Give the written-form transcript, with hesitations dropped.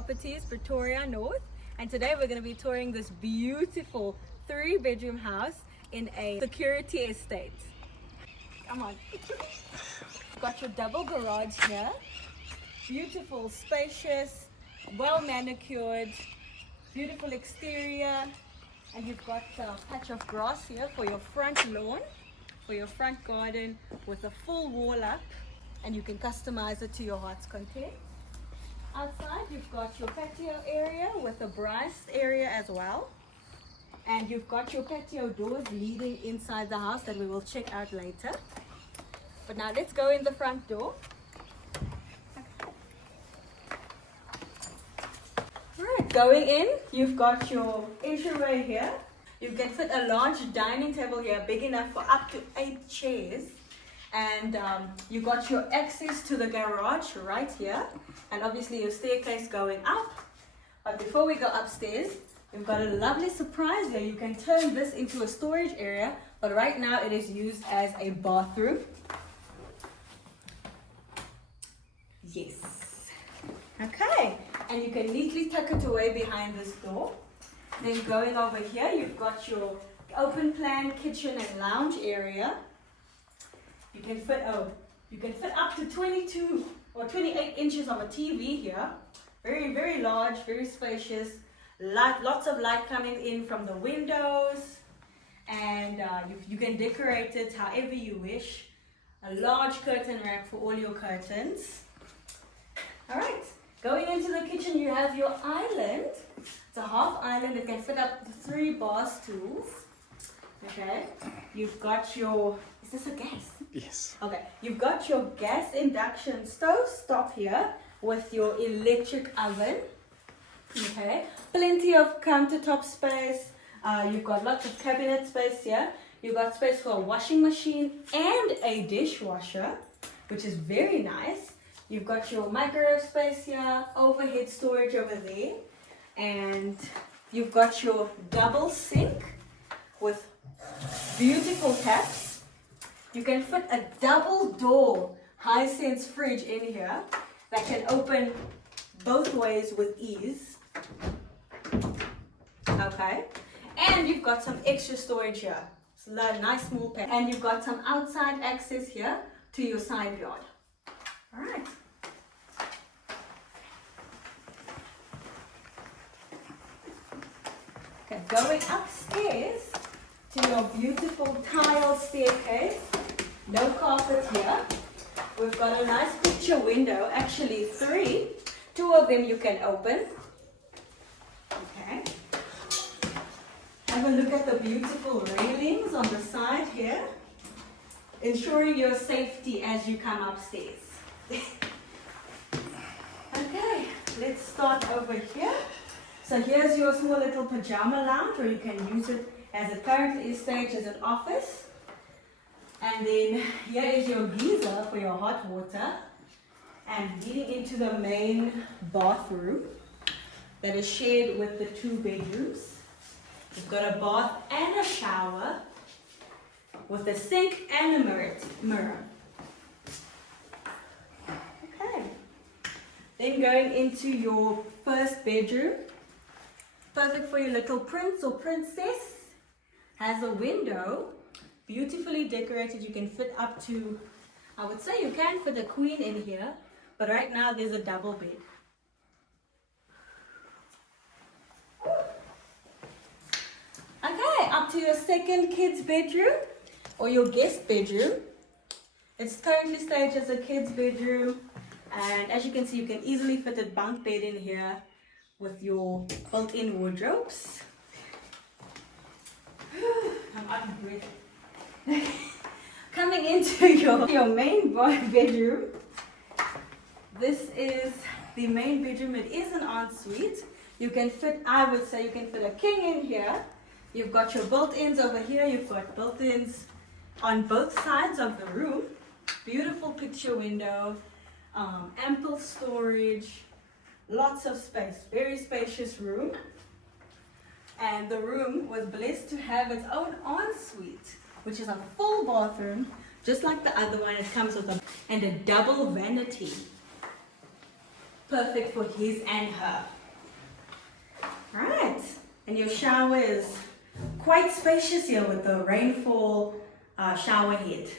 Properties, Pretoria North, and today we're going to be touring this beautiful 3-bedroom house in a security estate. Come on. Got your double garage here. Beautiful, spacious, well manicured, beautiful exterior, and you've got a patch of grass here for your front lawn, for your front garden, with a full wall up, and you can customize it to your heart's content. Outside you've got your patio area with a braised area as well, and you've got your patio doors leading inside the house that we will check out later. But now let's go in the front door. Alright, going in, you've got your entryway here. You can fit a large dining table here, big enough for up to 8 chairs. And you got your access to the garage right here, and obviously your staircase going up. But before we go upstairs, we've got a lovely surprise here. You can turn this into a storage area, but right now it is used as a bathroom. Yes. Okay, and you can neatly tuck it away behind this door. Then going over here, you've got your open plan kitchen and lounge area. You can fit up to 22 or 28 inches of a TV here. Very, very large, very spacious. Lots of light coming in from the windows, and you can decorate it however you wish. A large curtain rack for all your curtains. All right, going into the kitchen, you have your island. It's a half island. It can fit up to 3 bar stools. Okay, you've got your, is this a gas? Yes. Okay, you've got your gas induction stove top here with your electric oven. Okay, plenty of countertop space. You've got lots of cabinet space here. You've got space for a washing machine and a dishwasher, which is very nice. You've got your microwave space here, overhead storage over there, and you've got your double sink with beautiful taps. You can fit a double door Hisense fridge in here that can open both ways with ease. Okay, and you've got some extra storage here. It's a nice small pad, and you've got some outside access here to your side yard. All right. Okay, going upstairs to your beautiful tile staircase. No carpet here. We've got a nice picture window, actually 3. 2 of them you can open. Okay. Have a look at the beautiful railings on the side here, ensuring your safety as you come upstairs. Okay, let's start over here. So here's your small little pajama lounge, where you can use it as it currently is staged as an office. And then here is your geyser for your hot water, and leading into the main bathroom that is shared with the 2 bedrooms. You've got a bath and a shower with a sink and a mirror. Okay. Then going into your first bedroom. Perfect for your little prince or princess. Has a window, beautifully decorated. You can fit up to, I would say you can fit a queen in here, but right now there's a double bed. Okay, up to your second kid's bedroom or your guest bedroom. It's currently staged as a kid's bedroom, and as you can see, you can easily fit a bunk bed in here with your built-in wardrobes. I'm out of breath. Coming into your main bedroom. This is the main bedroom. It is an ensuite. You can fit, I would say you can fit a king in here. You've got your built-ins over here. You've got built-ins on both sides of the room. Beautiful picture window, ample storage, lots of space, very spacious room. And the room was blessed to have its own ensuite, which is a full bathroom, just like the other one. It comes with and a double vanity. perfect for his and her. Right, and your shower is quite spacious here with the rainfall shower head.